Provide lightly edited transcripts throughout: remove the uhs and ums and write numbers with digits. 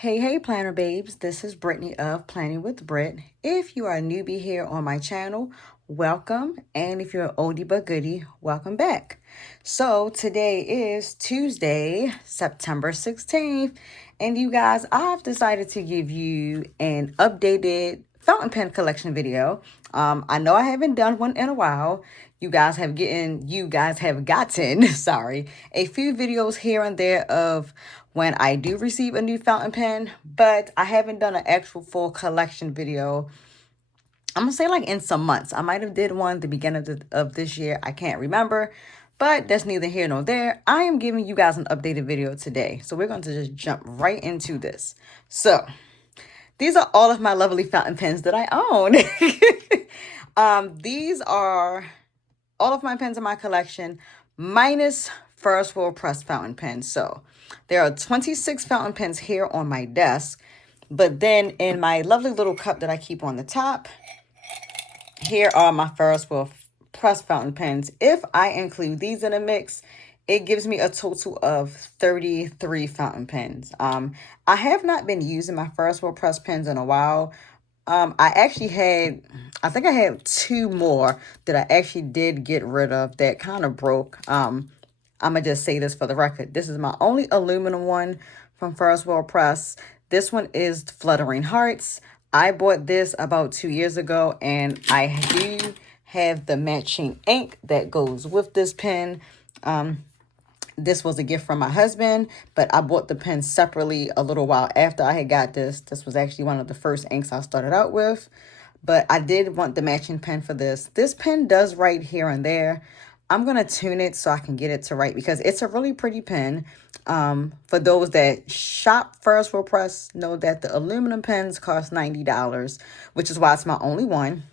Hey, planner babes. This is Brittany of Planning with Brit. If you are a newbie here on my channel, welcome. And if you're an oldie but goodie, welcome back. So today is Tuesday, September 16th. And you guys, I've decided to give you an updated fountain pen collection video. I know I haven't done one in a while. You guys have gotten, sorry, a few videos here and there of when I do receive a new fountain pen, but I haven't done an actual full collection video. I'm gonna say like in some months. I might have did one at the beginning of this year. I can't remember, but that's neither here nor there. I am giving you guys an updated video today. So we're going to just jump right into this. So these are all of my lovely fountain pens that I own. These are all of my pens in my collection, minus Ferris wheel press fountain pens. So there are 26 fountain pens here on my desk. But then in my lovely little cup that I keep on the top, here are my Ferris wheel press fountain pens. If I include these in a mix, it gives me a total of 33 fountain pens. I have not been using my Ferris wheel press pens in a while. I think I had two more that I actually did get rid of that kind of broke. I'm going to just say this for the record. This is my only aluminum one from Ferris wheel press. This one is Fluttering Hearts. I bought this about 2 years ago, and I do have the matching ink that goes with this pen. This was a gift from my husband, but I bought the pen separately a little while after I had got this. This was actually one of the first inks I started out with, but I did want the matching pen for this. This pen does write here and there. I'm going to tune it so I can get it to write because it's a really pretty pen. For those that shop Ferris wheel press, know that the aluminum pens cost $90, which is why it's my only one.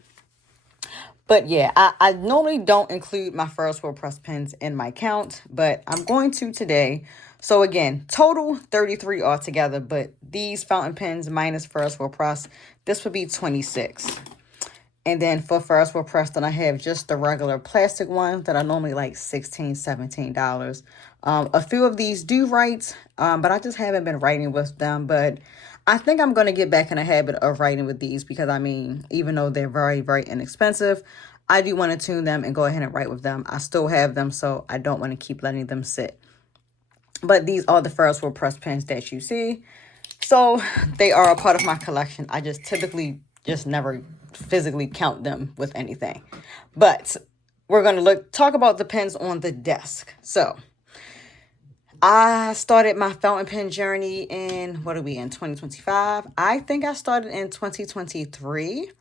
But yeah, I normally don't include my Ferris wheel press pens in my count, but I'm going to today. So again, total 33 altogether, but these fountain pens minus Ferris wheel press, this would be 26. And then for Ferris wheel press, then I have just the regular plastic ones that are normally like $16, $17. A few of these do write, but I just haven't been writing with them. But I think I'm going to get back in the habit of writing with these because, I mean, even though they're very, very inexpensive, I do want to tune them and go ahead and write with them. I still have them, so I don't want to keep letting them sit. But these are the Ferris wheel press pens that you see. So they are a part of my collection. I just typically just never physically count them with anything. But we're going to talk about the pens on the desk. So I started my fountain pen journey in, what are we in, 2025? I think I started in 2023.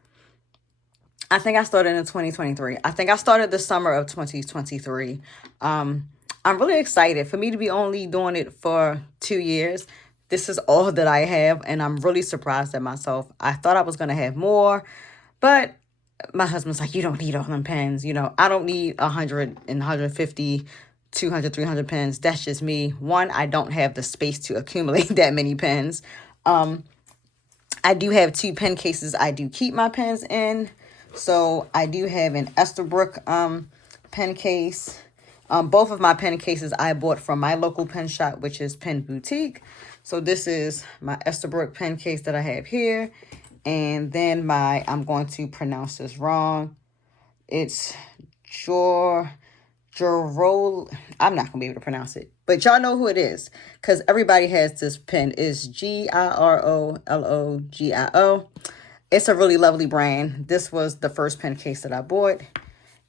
I think I started in 2023. I think I started the summer of 2023. I'm really excited for me to be only doing it for 2 years. This is all that I have, and I'm really surprised at myself. I thought I was going to have more, but my husband's like, you don't need all them pens. You know, I don't need 100 and 150, 200, 300 pens. That's just me. One, I don't have the space to accumulate that many pens. I do have 2 pen cases I do keep my pens in. So I do have an Esterbrook pen case. Both of my pen cases I bought from my local pen shop, which is Pen Boutique. So this is my Esterbrook pen case that I have here. And then I'm going to pronounce this wrong. It's Jorol. I'm not going to be able to pronounce it. But y'all know who it is. Because everybody has this pen. It's Girologio. It's a really lovely brand. This was the first pen case that I bought.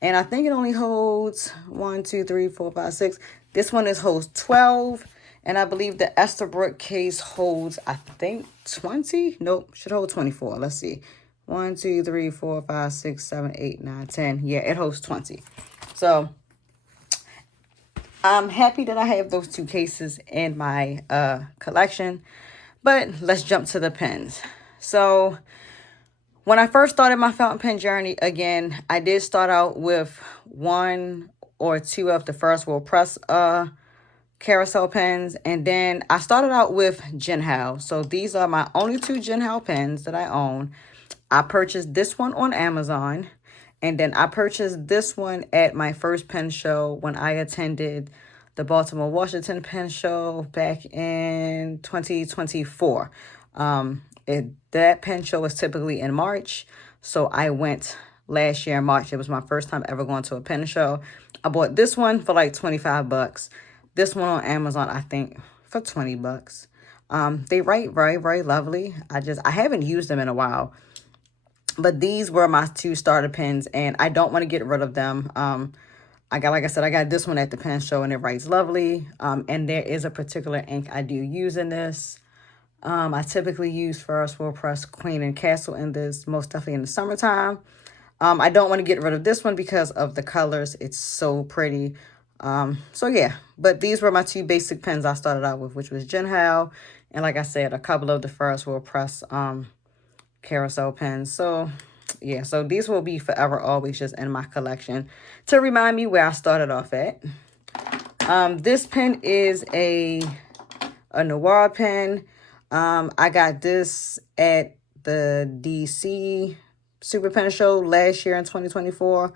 And I think it only holds 1, 2, 3, 4, 5, 6. This one holds 12. And I believe the Esterbrook case holds, I think, 20. Nope, should hold 24. Let's see. 1, 2, 3, 4, 5, 6, 7, 8, 9, 10. Yeah, it holds 20. So I'm happy that I have those 2 cases in my collection. But let's jump to the pens. So when I first started my fountain pen journey, again, I did start out with 1 or 2 of the Ferris wheel press carousel pens, and then I started out with Jinhao. So these are my only 2 Jinhao pens that I own. I purchased this one on Amazon, and then I purchased this one at my first pen show when I attended the Baltimore Washington pen show back in 2024. That pen show was typically in March, so I went last year in March. It was my first time ever going to a pen show. I bought this one for like 25 bucks. This one on Amazon, I think, for 20 bucks. They write very, very lovely. I haven't used them in a while, but these were my two starter pens, and I don't want to get rid of them. Like I said, I got this one at the pen show, and it writes lovely. And there is a particular ink I do use in this. I typically use Ferris Wheel Press Queen and Castle in this, most definitely in the summertime. I don't want to get rid of this one because of the colors. It's so pretty. So yeah, but these were my two basic pens I started out with, which was Jinhao, and like I said, a couple of the Ferris Wheel Press carousel pens. So yeah, so these will be forever always just in my collection to remind me where I started off at. This pen is a Noir pen. I got this at the DC Super Pen Show last year in 2024.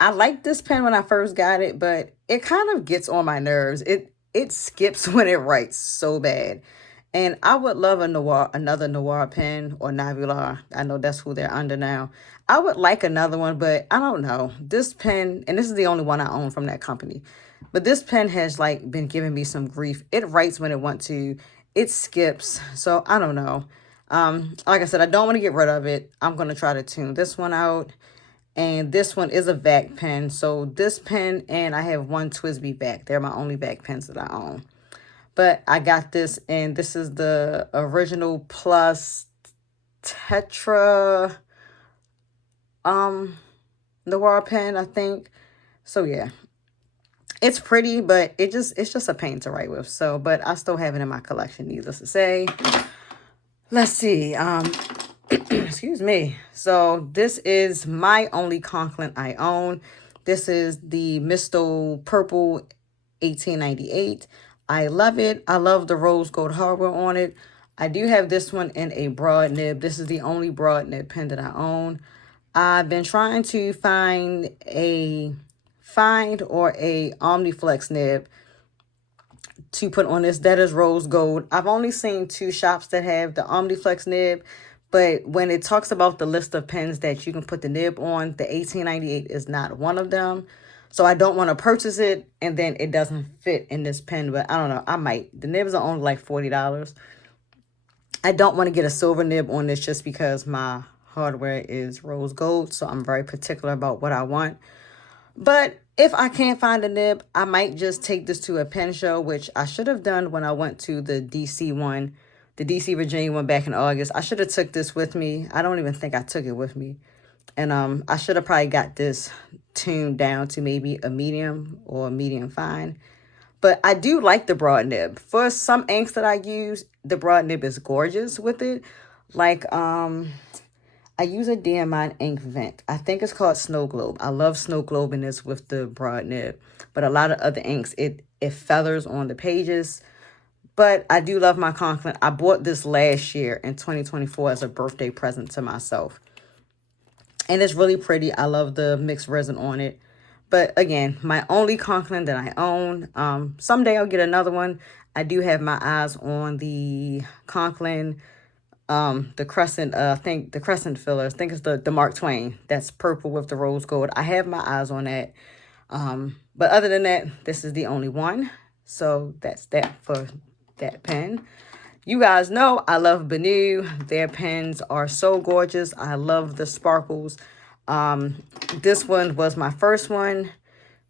I liked this pen when I first got it, but it kind of gets on my nerves. It skips when it writes so bad. And I would love another Noir pen, or Nahvular. I know that's who they're under now. I would like another one, but I don't know. This pen, and this is the only one I own from that company, but this pen has like been giving me some grief. It writes when it wants to. It skips. So I don't know. Like I said, I don't want to get rid of it. I'm going to try to tune this one out. And this one is a vac pen. So this pen, and I have one TWSBI vac. They're my only vac pens that I own. But I got this, and this is the original plus Tetra Noir pen, I think. So yeah, it's pretty, but it's just a pain to write with. So, but I still have it in my collection, needless to say. Let's see. Excuse me. So this is my only Conklin I own. This is the Misto Purple 1898. I love it. I love the rose gold hardware on it. I do have this one in a broad nib. This is the only broad nib pen that I own. I've been trying to find a Omniflex nib to put on this that is rose gold. I've only seen two shops that have the Omniflex nib, but when it talks about the list of pens that you can put the nib on, the 1898 is not one of them. So I don't want to purchase it and then it doesn't fit in this pen, but I don't know. I might. The nibs are only like $40. I don't want to get a silver nib on this just because my hardware is rose gold, so I'm very particular about what I want. But if I can't find a nib, I might just take this to a pen show, which I should have done when I went to the DC one, the DC Virginia one back in August. I should have took this with me. I don't even think I took it with me. And I should have probably got this tuned down to maybe a medium or a medium fine. But I do like the broad nib. For some inks that I use, the broad nib is gorgeous with it. Like, I use a Diamond ink vent. I think it's called Snow Globe. I love Snow Globe in this with the broad nib. But a lot of other inks, it feathers on the pages. But I do love my Conklin. I bought this last year in 2024 as a birthday present to myself. And it's really pretty. I love the mixed resin on it. But again, my only Conklin that I own. Someday I'll get another one. I do have my eyes on the Conklin, the Crescent, I think the Crescent filler. I think it's the Mark Twain. That's purple with the rose gold. I have my eyes on that. But other than that, this is the only one. So that's that for that pen. You guys know I love Benu. Their pens are so gorgeous. I love the sparkles. This one was my first one,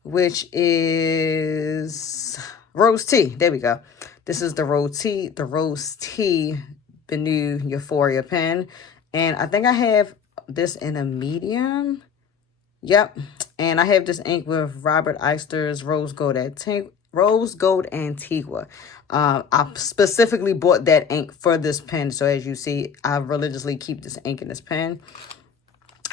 which is Rose Tea. There we go. This is the Rose Tea Benu Euphoria pen. And I think I have this in a medium. Yep. And I have this ink with Robert Eister's Rose Gold Antigua. I specifically bought that ink for this pen. So as you see, I religiously keep this ink in this pen.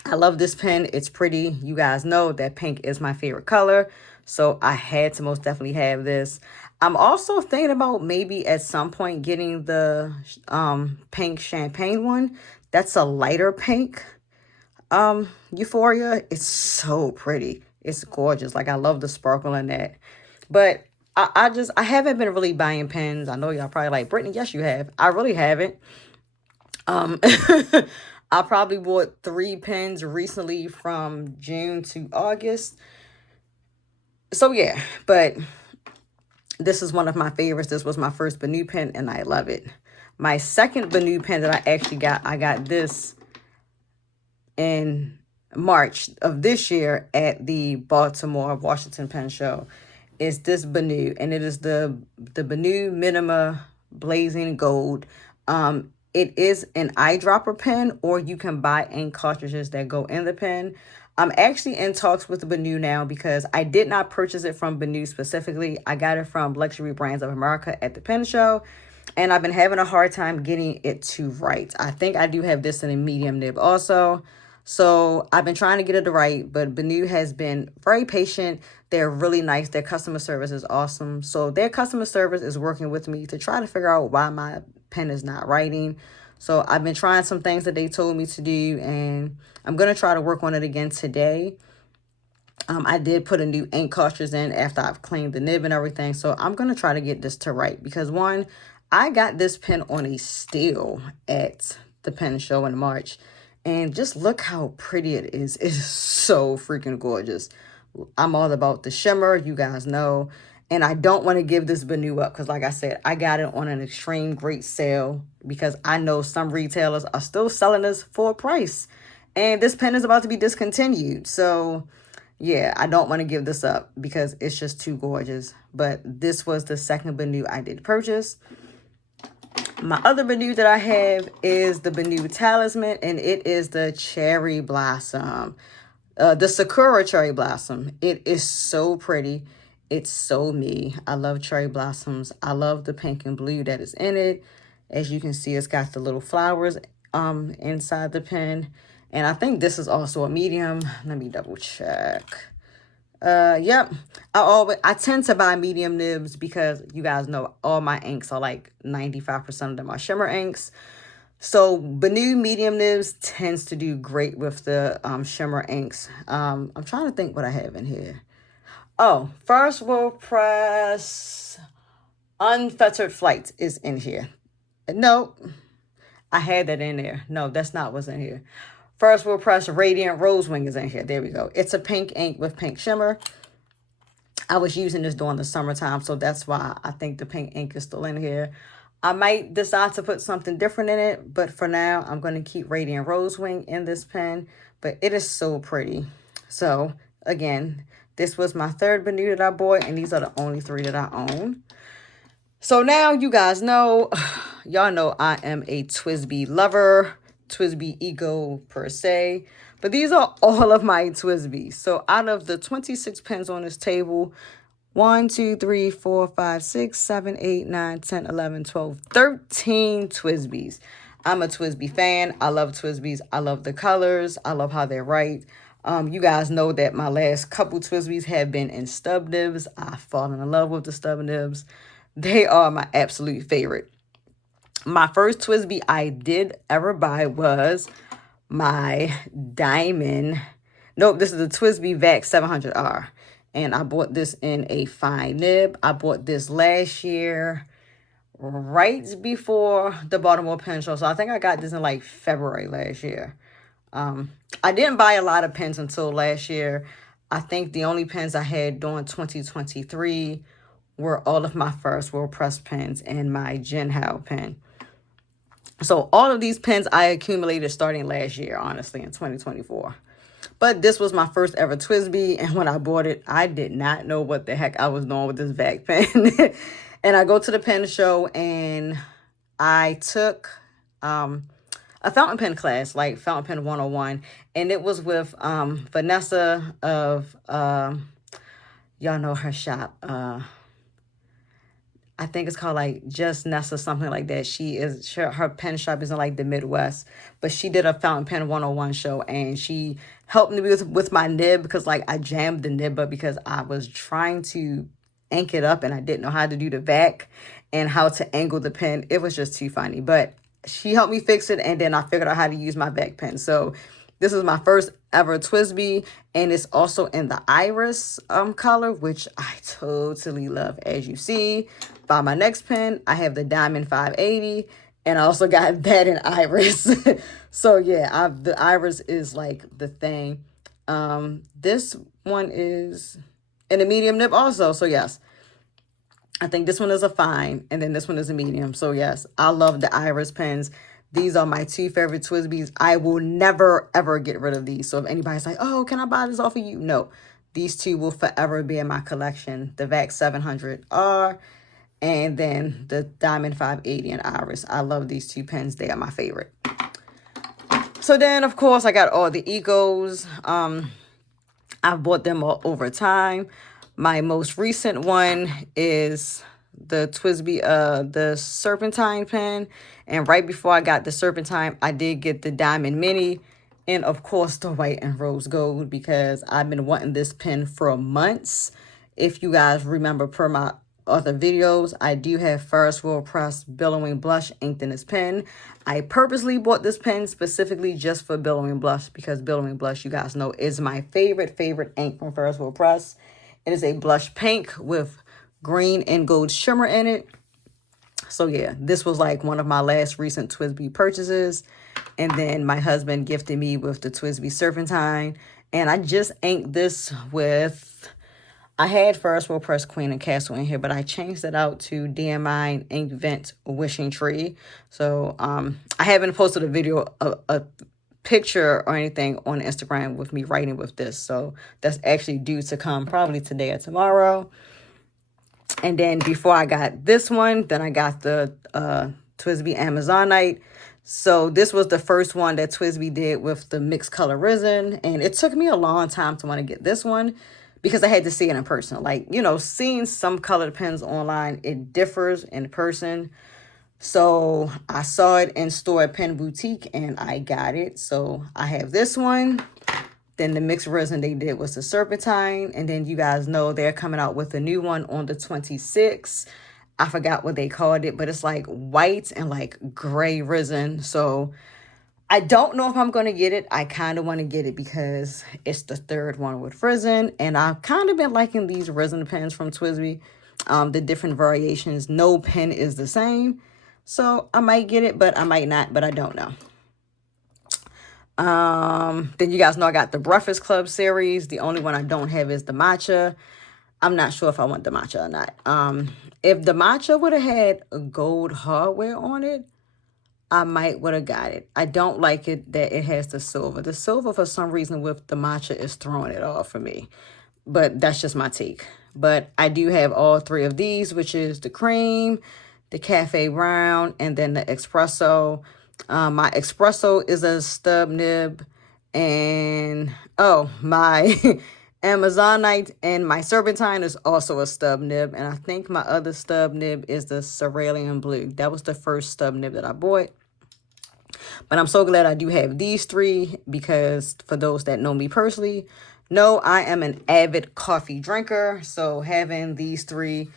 I love this pen. It's pretty. You guys know that pink is my favorite color. So I had to most definitely have this. I'm also thinking about maybe at some point getting the pink champagne one. That's a lighter pink Euphoria. It's so pretty. It's gorgeous. Like, I love the sparkle in that. But I haven't been really buying pens. I know y'all probably like, Brittany, yes, you have. I really haven't. Um, I probably bought 3 pens recently from June to August. So yeah, but this is one of my favorites. This was my first Benu pen, and I love it. My second Benu pen that I actually got, I got this in March of this year at the Baltimore Washington Pen Show. Is this Benu, and it is the Benu Minima Blazing Gold. It is an eyedropper pen, or you can buy ink cartridges that go in the pen. I'm actually in talks with Benu now because I did not purchase it from Benu specifically. I got it from Luxury Brands of America at the pen show, and I've been having a hard time getting it to write. I think I do have this in a medium nib also. So I've been trying to get it to right, but Benu has been very patient. They're really nice. Their customer service is awesome. So their customer service is working with me to try to figure out why my pen is not writing. So I've been trying some things that they told me to do, and I'm going to try to work on it again today. I did put a new ink cartridge in after I've cleaned the nib and everything. So I'm going to try to get this to write because, one, I got this pen on a steal at the pen show in March. And just look how pretty it is. It is so freaking gorgeous. I'm all about the shimmer, you guys know. And I don't want to give this Benu up because, like I said, I got it on an extreme great sale because I know some retailers are still selling this for a price. And this pen is about to be discontinued. So, yeah, I don't want to give this up because it's just too gorgeous. But this was the second Benu I did purchase. My other Benu that I have is the Benu Talisman, and it is the Cherry Blossom. The Sakura Cherry Blossom. It is so pretty. It's so me. I love cherry blossoms. I love the pink and blue that is in it. As you can see, it's got the little flowers inside the pen. And I think this is also a medium. Let me double check. Yep. I tend to buy medium nibs because you guys know all my inks are like 95% of them are shimmer inks. So Benu medium nibs tends to do great with the shimmer inks. I'm trying to think what I have in here. Oh, First World Press Unfettered Flight is in here. Nope. I had that in there. No, that's not what's in here. First World Press Radiant Rosewing is in here. There we go. It's a pink ink with pink shimmer. I was using this during the summertime, so that's why I think the pink ink is still in here. I might decide to put something different in it, but for now, I'm going to keep Radiant Rosewing in this pen. But it is so pretty. So, again, this was my third Benu that I bought, and these are the only 3 that I own. So now you guys know, y'all know I am a TWSBI lover. TWSBI ego per se, but these are all of my TWSBIs. So out of the 26 pens on this table, 1, 2, 3, 4, 5, 6, 7, 8, 9, 10, 11, 12, 13 TWSBIs. I'm a TWSBI fan. I love TWSBIs. I love the colors. I love how they write. You guys know that my last couple TWSBIs have been in stub nibs. I've fallen in love with the stub nibs. They are my absolute favorite. My first TWSBI I did ever buy was my Diamond. Nope, this is the TWSBI VAC 700R. And I bought this in a fine nib. I bought this last year, right before the Baltimore Pen Show. So I think I got this in like February last year. I didn't buy a lot of pens until last year. I think the only pens I had during 2023 were all of my First World Press pens and my Jinhao pen. So all of these pens I accumulated starting last year, honestly, in 2024. But this was my first ever TWSBI, and when I bought it, I did not know what the heck I was doing with this VAC pen. And I go to the pen show, and I took a fountain pen class, like Fountain Pen 101, and it was with Vanessa of, y'all know her shop, I think it's called like Just Nessa, something like that. Her pen shop is in like the Midwest, but she did a Fountain Pen 101 show, and she helped me with my nib because like I jammed the nib up because I was trying to ink it up and I didn't know how to do the back and how to angle the pen. It was just too funny, but she helped me fix it, and then I figured out how to use my back pen. So This is my first ever TWSBI, and it's also in the iris color, which I totally love. As you see by my next pen, I have the Diamond 580, and I also got that in iris. So yeah, the iris is like the thing. This one is in a medium nib also, so yes. I think this one is a fine, and then this one is a medium. So yes, I love the iris pens. These are my two favorite TWSBIs. I will never, ever get rid of these. So if anybody's like, oh, can I buy this off of you? No, these two will forever be in my collection. The VAC 700R and then the Diamond 580 in iris. I love these two pens. They are my favorite. So then, of course, I got all the Ecos. I've bought them all over time. My most recent one is the TWSBI, the Serpentine pen. And right before I got the Serpentine, I did get the Diamond Mini. And of course, the white and rose gold, because I've been wanting this pen for months. If you guys remember per my other videos, I do have Ferris Wheel Press Billowing Blush inked in this pen. I purposely bought this pen specifically just for Billowing Blush, because Billowing Blush, you guys know, is my favorite ink from Ferris Wheel Press. It is a blush pink with green and gold shimmer in it. So yeah, this was like one of my last recent TWSBI purchases. And then my husband gifted me with the TWSBI Serpentine. And I just inked this with, I had Ferris Wheel Press Queen and Castle in here, but I changed it out to DMI Ink Vent Wishing Tree. So I haven't posted a video, a picture or anything on Instagram with me writing with this. So that's actually due to come probably today or tomorrow. And then before I got this one, then I got the TWSBI Amazonite. So this was the first one that TWSBI did with the mixed color resin. And it took me a long time to want to get this one because I had to see it in person. Like, you know, seeing some colored pens online, it differs in person. So I saw it in store at Pen Boutique and I got it. So I have this one. Then the mixed resin they did was the Serpentine. And then you guys know they're coming out with a new one on the 26th. I forgot what they called it, but it's like white and like gray resin. So I don't know if I'm going to get it. I kind of want to get it because it's the third one with resin. And I've kind of been liking these resin pens from TWSBI. The different variations. No pen is the same. So I might get it, but I might not, but I don't know. Then you guys know I got the Breakfast Club series. The only one I don't have is the matcha. I'm not sure if I want the matcha or not. If the matcha would have had a gold hardware on it, I might would have got it. I don't like it that it has the silver. The silver, for some reason, with the matcha is throwing it off for me. But that's just my take. But I do have all three of these, which is the cream, the cafe brown, and then the espresso. My espresso is a stub nib, and my Amazonite and my Serpentine is also a stub nib, and I think my other stub nib is the Cerulean Blue. That was the first stub nib that I bought. But I'm so glad I do have these three, because for those that know me personally, know I am an avid coffee drinker. So having these three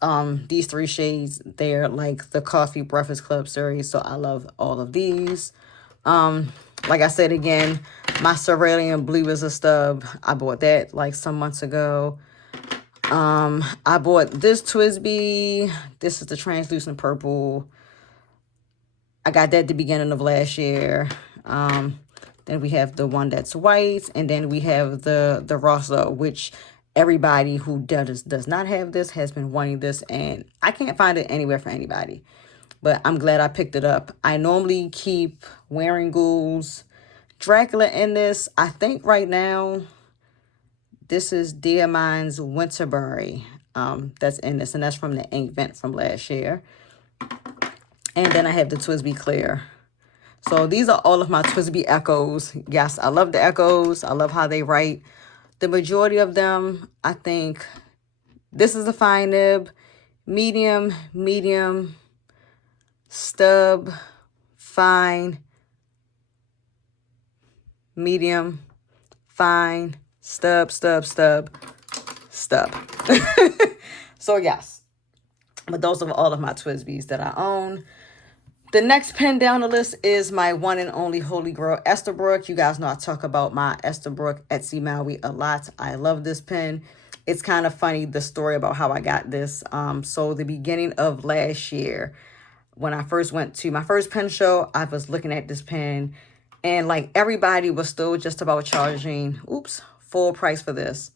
shades, they're like the Coffee Breakfast Club series. So I love all of these. Like I said again, my Cerulean Blue is a stub. I bought that like some months ago. I bought this TWSBI. This is the translucent purple. I got that at the beginning of last year. Then we have the one that's white, and then we have the Rosso, which everybody who does not have this has been wanting this, and I can't find it anywhere for anybody. But I'm glad I picked it up. I normally keep Wearing Ghouls, Dracula in this. I think right now this is Diamond's Winterberry that's in this, and that's from the ink vent from last year. And then I have the TWSBI Clear. So these are all of my TWSBI Echoes. Yes, I love the Echoes. I love how they write. The majority of them, I think, this is a fine nib, medium, stub, fine, medium, fine, stub. So yes, but those are all of my TWSBIs that I own. The next pen down the list is my one and only holy grail Esterbrook. You guys know I talk about my Esterbrook Etsy Maui a lot. I love this pen. It's kind of funny, the story about how I got this. So the beginning of last year, when I first went to my first pen show, I was looking at this pen, and like everybody was still just about charging, full price for this.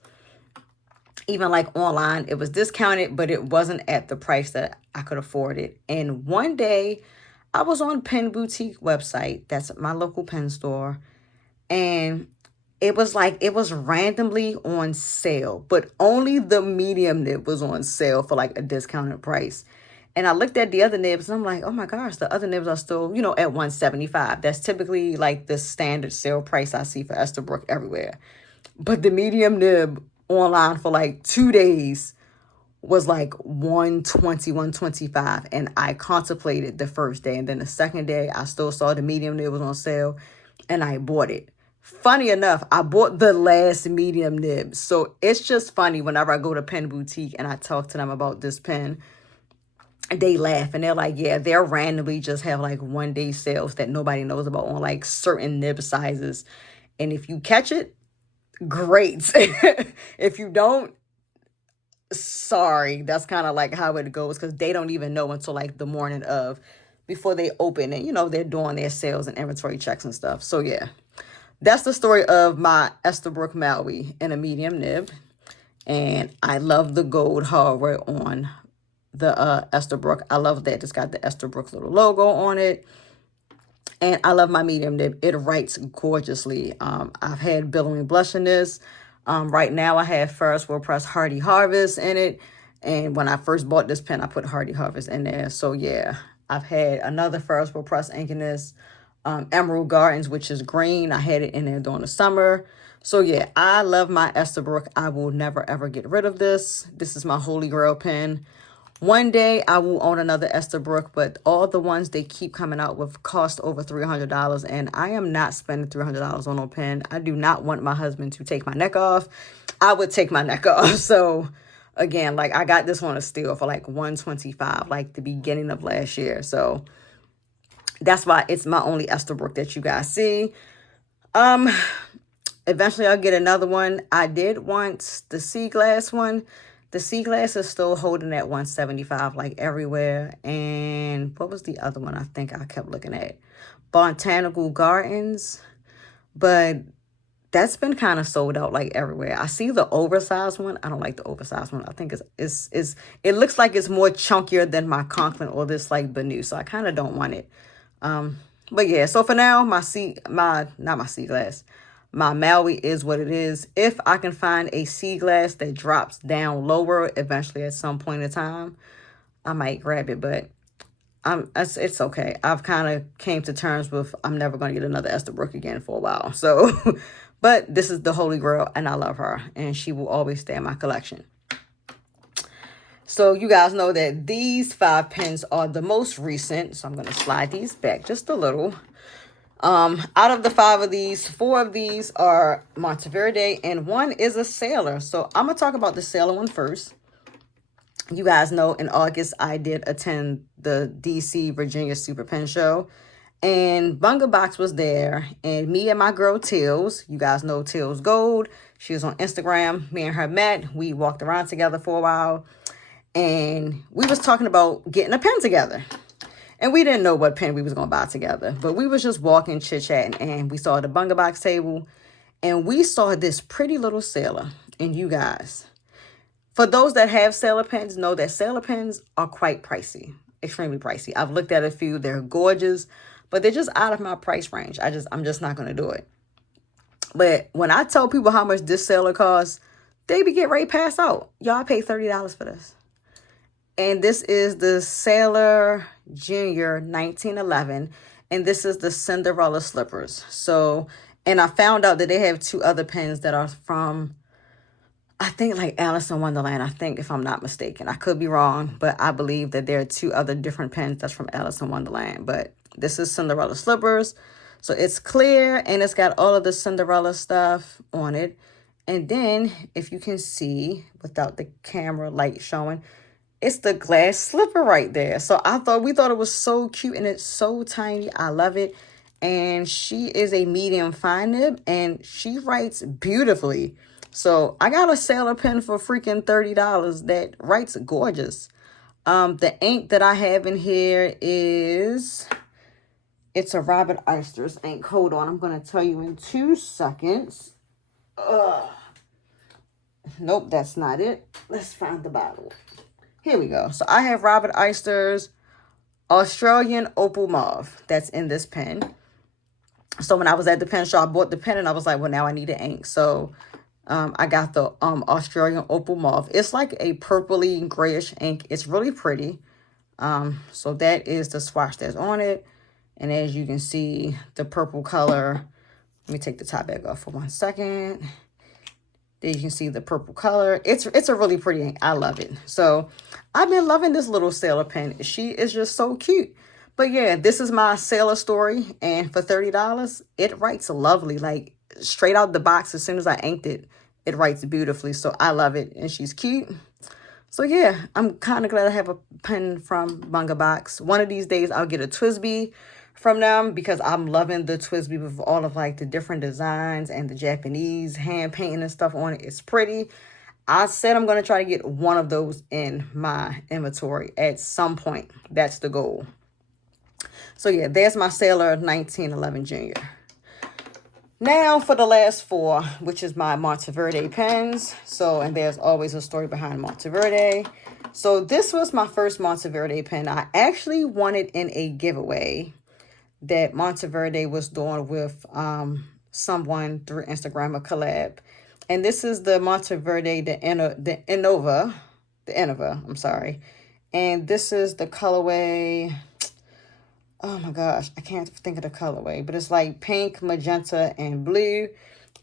Even like online, it was discounted, but it wasn't at the price that I could afford it. And one day I was on Pen Boutique website. That's my local pen store. And it was like, it was randomly on sale, but only the medium nib was on sale for like a discounted price. And I looked at the other nibs and I'm like, oh my gosh, the other nibs are still, at $175. That's typically like the standard sale price I see for Esterbrook everywhere. But the medium nib online for like 2 days was like 120, 125. And I contemplated the first day. And then the second day, I still saw the medium nib was on sale and I bought it. Funny enough, I bought the last medium nib. So it's just funny whenever I go to Pen Boutique and I talk to them about this pen, they laugh and they're like, yeah, they're randomly just have like 1 day sales that nobody knows about on like certain nib sizes. And if you catch it, great. If you don't, sorry. That's kind of like how it goes, because they don't even know until like the morning of, before they open, and they're doing their sales and inventory checks and stuff. So yeah, that's the story of my Esterbrook Maui in a medium nib. And I love the gold hardware on the Esterbrook. I love that it's got the Esterbrook little logo on it. And I love my medium nib. It writes gorgeously. I've had billowing blush in this. Right now I have Ferris Wheel Press Hardy Harvest in it. And when I first bought this pen, I put Hardy Harvest in there. So yeah, I've had another Ferris Wheel Press ink in this. Emerald Gardens, which is green. I had it in there during the summer. So yeah, I love my Esterbrook. I will never ever get rid of this. This is my holy grail pen. One day I will own another Esterbrook, but all the ones they keep coming out with cost over $300, and I am not spending $300 on no pen. I do not want my husband to take my neck off. I would take my neck off. So again, like I got this on a steal for like $125, like the beginning of last year. So that's why it's my only Esterbrook that you guys see. Eventually I'll get another one. I did want the sea glass one. The sea glass is still holding at $175 like everywhere. And what was the other one I think I kept looking at? Botanical Gardens. But that's been kind of sold out like everywhere. I see the oversized one. I don't like the oversized one. I think it looks like it's more chunkier than my Conklin or this like Benu. So I kind of don't want it. But yeah, so for now, my Maui is what it is. If I can find a sea glass that drops down lower eventually at some point in time, I might grab it, but it's okay. I've kind of came to terms with I'm never going to get another Esterbrook again for a while. So, but this is the holy grail and I love her and she will always stay in my collection. So you guys know that these 5 pens are the most recent. So I'm going to slide these back just a little. Out of the 5 of these, 4 of these are Monteverde and 1 is a Sailor. So I'm going to talk about the Sailor one first. You guys know in August, I did attend the DC Virginia Super Pen Show. And Bunga Box was there. And me and my girl, Tills, you guys know Tills Gold. She was on Instagram. Me and her met. We walked around together for a while. And we was talking about getting a pen together. And we didn't know what pen we was going to buy together. But we was just walking, chit-chatting. And we saw the Bunga Box table. And we saw this pretty little Sailor. And you guys, for those that have Sailor pens, know that Sailor pens are quite pricey. Extremely pricey. I've looked at a few. They're gorgeous. But they're just out of my price range. I'm just not going to do it. But when I tell people how much this Sailor costs, they be getting ready to pass out. Y'all, I paid $30 for this. And this is the Sailor Junior 1911. And this is the Cinderella Slippers. So, and I found out that they have 2 other pens that are from, I think like Alice in Wonderland. I think, if I'm not mistaken. I could be wrong. But I believe that there are 2 other different pens that's from Alice in Wonderland. But this is Cinderella Slippers. So it's clear and it's got all of the Cinderella stuff on it. And then if you can see without the camera light showing, it's the glass slipper right there. So we thought it was so cute, and it's so tiny. I love it. And she is a medium fine nib, and she writes beautifully. So I got a sailor pen for freaking $30 that writes gorgeous. The ink that I have in here is, it's a Robert Eisters ink. Hold on, I'm going to tell you in 2 seconds. Nope, that's not it. Let's find the bottle. Here we go. So I have Robert Eisters Australian Opal Mauve that's in this pen. So when I was at the pen shop, I bought the pen, and I was like, well, now I need an ink. So I got the Australian Opal Mauve. It's like a purpley grayish ink. It's really pretty. So that is the swatch that's on it. And as you can see, the purple color. Let me take the top back off for 1 second. There you can see the purple color. It's a really pretty ink. I love it. So I've been loving this little sailor pen. She is just so cute. But yeah, this is my sailor story. And for $30, it writes lovely. Like straight out the box, as soon as I inked it, it writes beautifully. So I love it. And she's cute. So yeah, I'm kind of glad I have a pen from Manga Box. One of these days, I'll get a TWSBI from them, because I'm loving the TWSBI with all of like the different designs and the Japanese hand painting and stuff on it. It's pretty. I said I'm going to try to get one of those in my inventory at some point. That's the goal. So yeah, there's my Sailor 1911 Junior. Now for the last 4, which is my Monteverde pens. So, and there's always a story behind Monteverde. So this was my first Monteverde pen. I actually won it in a giveaway that Monteverde was doing with someone through Instagram, a collab. And this is the Monteverde, the Innova, I'm sorry. And this is the colorway. Oh my gosh, I can't think of the colorway, but it's like pink, magenta, and blue.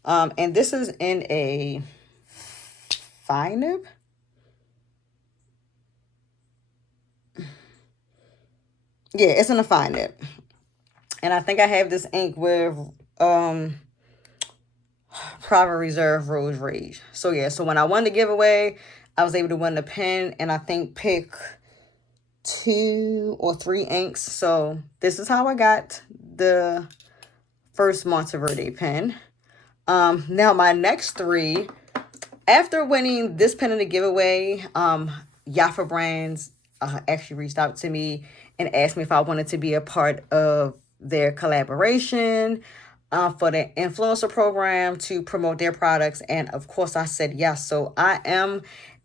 And this is in a fine nib. Yeah, it's in a fine nib. And I think I have this ink with Private Reserve Rose Rage. So yeah, so when I won the giveaway, I was able to win the pen, and I think pick 2 or 3 inks. So this is how I got the first Monteverde pen. Now my next 3, after winning this pen in the giveaway, Yafa Brands actually reached out to me and asked me if I wanted to be a part of their collaboration for the influencer program to promote their products. And of course I said yes. So I am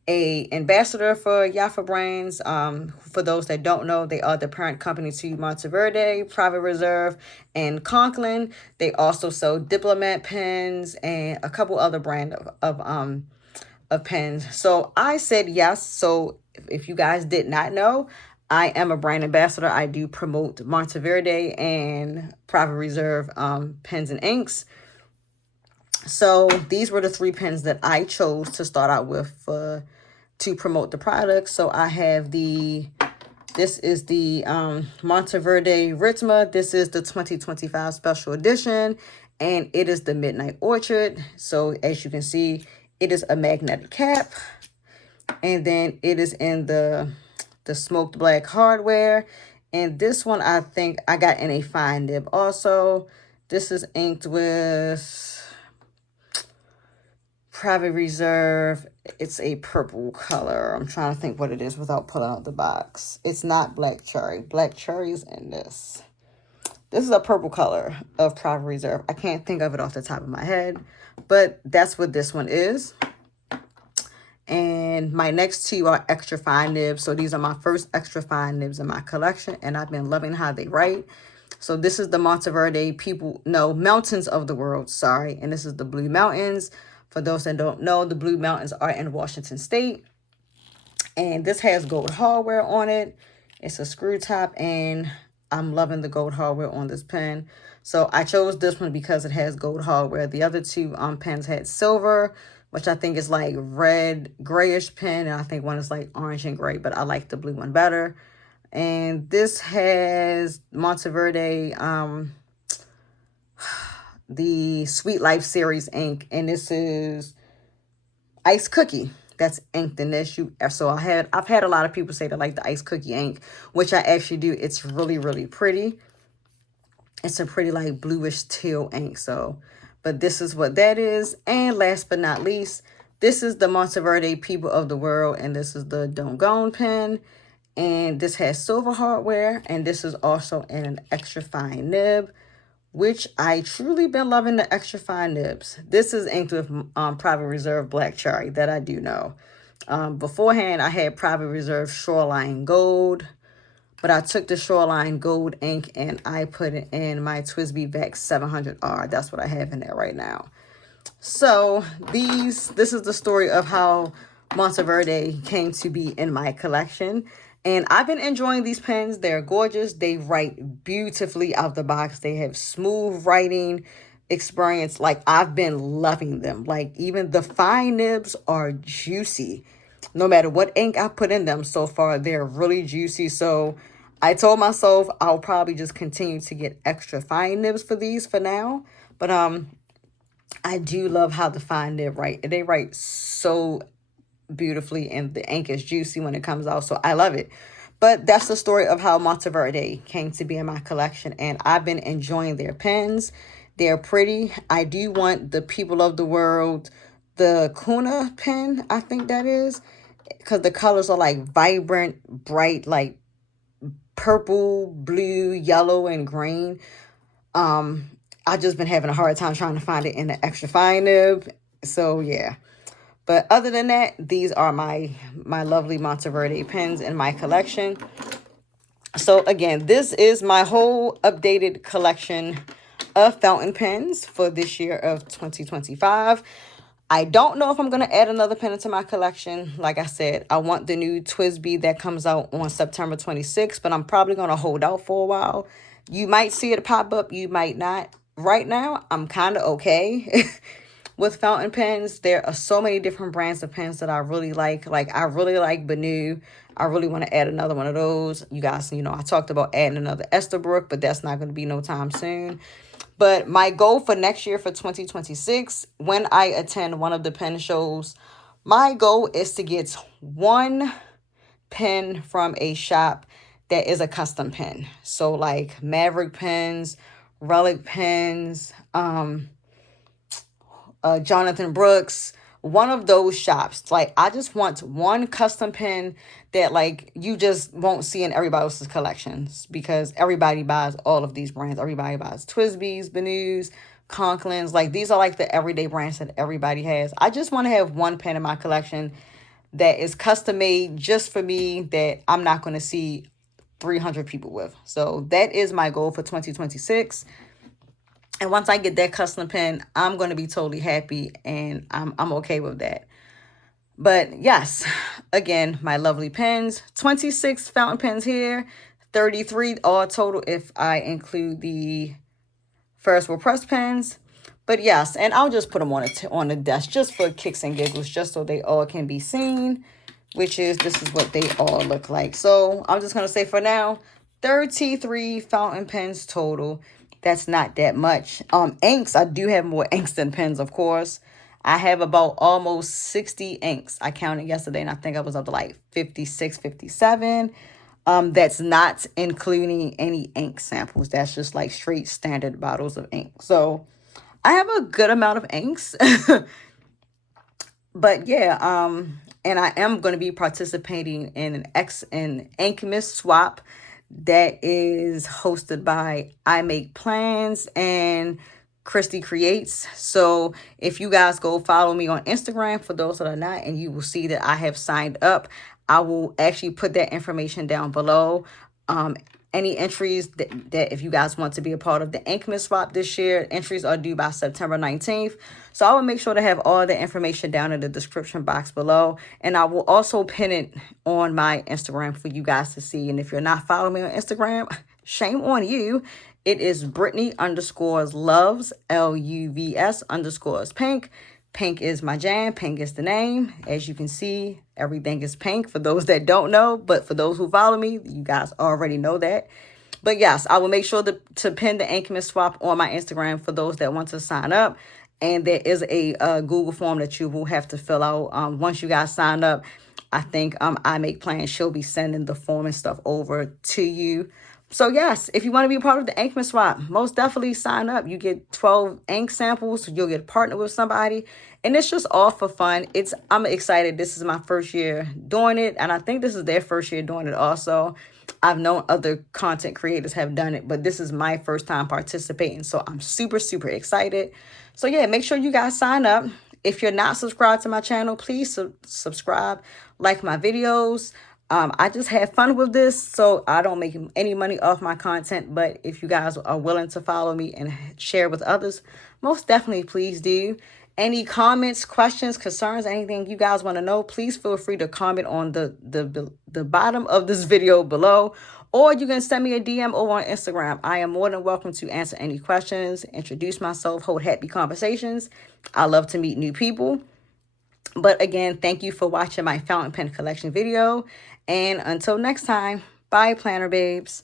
a ambassador for Yafa Brands. For those that don't know, they are the parent company to Monteverde, Private Reserve, and Conklin. They also sell Diplomat pens and a couple other brand of pens. So I said yes. So if you guys did not know, I am a brand ambassador. I do promote Monteverde and Private Reserve pens and inks. So these were the 3 pens that I chose to start out with to promote the product. So I have this is the Monteverde Ritma. This is the 2025 special edition, and it is the Midnight Orchard. So as you can see, it is a magnetic cap, and then it is in the smoked black hardware. And this one I think I got in a fine nib also. This is inked with Private Reserve. It's a purple color. I'm trying to think what it is without pulling out the box. It's not black cherry. Black cherry is in this. This is a purple color of Private Reserve. I can't think of it off the top of my head, but that's what this one is. And my next 2 are extra fine nibs. So these are my first extra fine nibs in my collection, and I've been loving how they write. So this is the Monteverde Mountains of the World, sorry. And this is the Blue Mountains. For those that don't know, the Blue Mountains are in Washington State. And this has gold hardware on it. It's a screw top, and I'm loving the gold hardware on this pen. So I chose this one because it has gold hardware. The other 2 pens had silver, which I think is like red, grayish pen. And I think one is like orange and gray, but I like the blue one better. And this has Monteverde, the Sweet Life series ink. And this is Ice Cookie. that's inked in this. So I've had a lot of people say they like the ice cookie ink, which I actually do. It's really, really pretty. It's a pretty like bluish teal ink. So, but this is what that is. And last but not least, this is the Monteverde People of the World, and this is the Don't Gone pen. And this has silver hardware, and this is also in an extra fine nib, which I truly been loving the extra fine nibs. This is inked with Private Reserve Black Cherry, that I do know. Beforehand, I had Private Reserve Shoreline Gold, but I took the Shoreline Gold ink and I put it in my TWSBI Vax 700R. That's what I have in there right now. So this is the story of how Monteverde came to be in my collection. And I've been enjoying these pens. They're gorgeous. They write beautifully out the box. They have smooth writing experience. Like, I've been loving them. Like, even the fine nibs are juicy. No matter what ink I put in them so far, they're really juicy. So I told myself I'll probably just continue to get extra fine nibs for these for now. But I do love how the fine nib write. They write so beautifully, and the ink is juicy when it comes out, so I love it. But that's the story of how Monteverde came to be in my collection, and I've been enjoying their pens. They're pretty. I do want the People of the World, the Kuna pen, I think that is, because the colors are like vibrant, bright, like purple, blue, yellow, and green. I've just been having a hard time trying to find it in the extra fine nib, so yeah. But other than that, these are my lovely Monteverde pens in my collection. So again, this is my whole updated collection of fountain pens for this year of 2025. I don't know if I'm going to add another pen into my collection. Like I said, I want the new TWSBI that comes out on September 26th, but I'm probably going to hold out for a while. You might see it pop up, you might not. Right now, I'm kind of okay. With fountain pens, there are so many different brands of pens that I really like. Like, I really like Benu. I really want to add another one of those. You guys, I talked about adding another Esterbrook, but that's not going to be no time soon. But my goal for next year, for 2026, when I attend one of the pen shows, my goal is to get one pen from a shop that is a custom pen. So, like Maverick pens, Relic pens, Jonathan Brooks, one of those shops. Like, I just want one custom pen that, like, you just won't see in everybody else's collections, because everybody buys all of these brands. Everybody buys TWSBIs, Benus, Conklins. Like, these are like the everyday brands that everybody has. I just want to have one pen in my collection that is custom made just for me, that I'm not going to see 300 people with. So that is my goal for 2026. And once I get that custom pen, I'm going to be totally happy, and I'm okay with that. But yes, again, my lovely pens, 26 fountain pens here, 33 all total if I include the Ferris wheel press pens. But yes, and I'll just put them on the desk just for kicks and giggles, just so they all can be seen, this is what they all look like. So I'm just going to say for now, 33 fountain pens total. That's not that much. Inks, I do have more inks than pens, of course. I have about almost 60 inks. I counted yesterday, and I think I was up to like 56, 57. That's not including any ink samples. That's just like straight standard bottles of ink. So I have a good amount of inks. But yeah, and I am going to be participating in an Inkmas swap that is hosted by I Make Plans and Christy Creates. So if you guys go follow me on Instagram, for those that are not, and you will see that I have signed up. I will actually put that information down below. Any entries that if you guys want to be a part of the Inkmas swap this year, entries are due by September 19th. So I will make sure to have all the information down in the description box below. And I will also pin it on my Instagram for you guys to see. And if you're not following me on Instagram, shame on you. It is Brittany_loves, LUVS_pink. Pink is my jam. Pink is the name. As you can see, everything is pink for those that don't know. But for those who follow me, you guys already know that. But yes, I will make sure to pin the Inkmas swap on my Instagram for those that want to sign up. And there is a Google form that you will have to fill out once you guys sign up. I think I Make Plans, she'll be sending the form and stuff over to you. So yes, if you want to be a part of the Inkmas swap, most definitely sign up. You get 12 ink samples. You'll get partnered with somebody. And it's just all for fun. I'm excited. This is my first year doing it. And I think this is their first year doing it also. I've known other content creators have done it, but this is my first time participating. So I'm super, super excited. So yeah, make sure you guys sign up. If you're not subscribed to my channel, please subscribe, like my videos. I just have fun with this, so I don't make any money off my content. But if you guys are willing to follow me and share with others, most definitely please do. Any comments, questions, concerns, anything you guys want to know, please feel free to comment on the bottom of this video below. Or you can send me a DM over on Instagram. I am more than welcome to answer any questions, introduce myself, hold happy conversations. I love to meet new people. But again, thank you for watching my fountain pen collection video. And until next time, bye, planner babes.